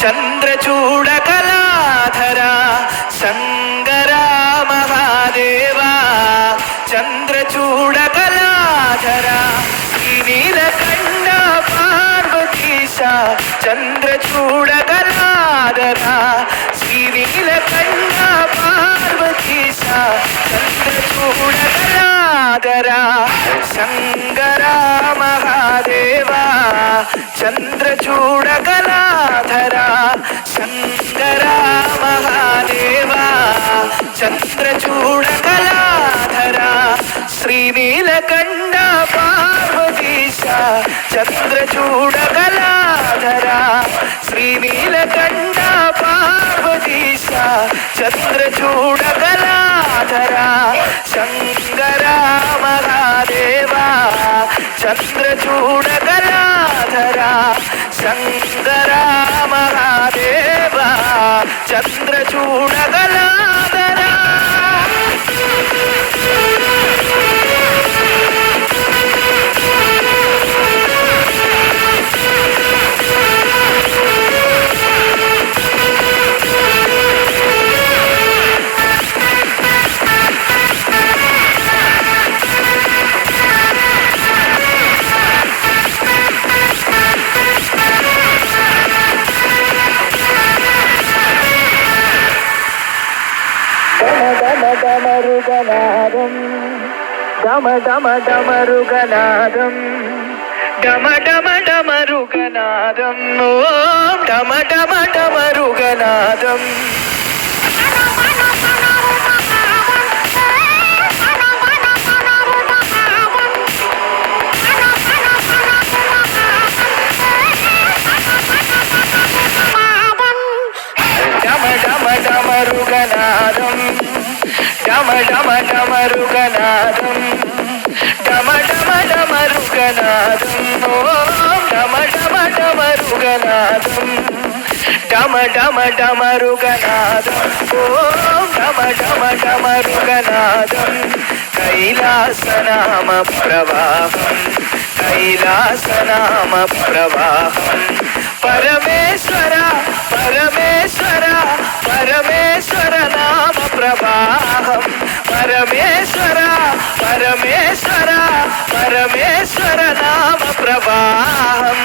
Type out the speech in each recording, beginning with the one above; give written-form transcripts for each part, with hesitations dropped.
ചന്ദ്രചൂടകലാധര ശങ്കര മഹാദേവ ചന്ദ്രചൂടകലാധര നീലകണ്ഠ പാർവതീശ ചന്ദ്രചൂടകലാധര ശ്രീനീലകണ്ഠ പാർവതീശ ചന്ദ്രചൂടകലാധര ശങ്കര മഹാദേവ ചന്ദ്രചൂടകലാധര ശങ്കര മഹാദേവ ചന്ദ്രചൂടകലാധര ശ്രീനീലകണ്ഠ പാർവതീശ ചന്ദ്രചൂടകലാധര ശ്രീനീലകണ്ഠ പാർവതീശ ചന്ദ്രചൂടകലാധര ശങ്കര മഹാദേവ ചന്ദ്രചൂടകലാധര ശങ്കര മഹാദേവ ചന്ദ്രചൂടകലാധര ഡമരുഗനാദം ഡമരുഗനാദം ഡമരുഗനാദം ഓം ഡമരുഗനാദം ഡമരുഗനാദം ഡമരുഗനാദം ഡമരുഗനാദം ഓം ഡമരുഗനാദം ഡമരുഗനാദം ഓം ഡമരുഗനാദം കൈലാസനാമ പ്രവാഹം കൈലാസനാമ പ്രവാഹം പരമേശ്വര പരമേശ്വര പരമേശ്വര നാമ പ്രവാഹം പരമേശ്വര പരമേശ്വര പരമേശ്വര നാമ പ്രവാഹം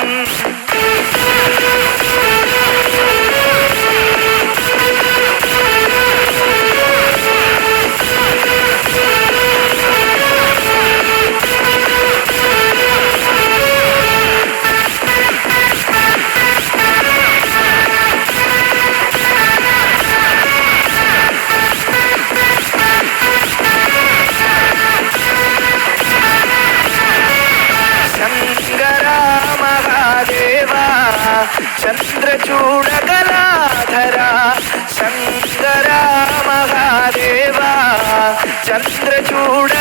ചന്ദ്രചൂടകലാധര ശങ്കര മഹാദേവ ചന്ദ്രചൂട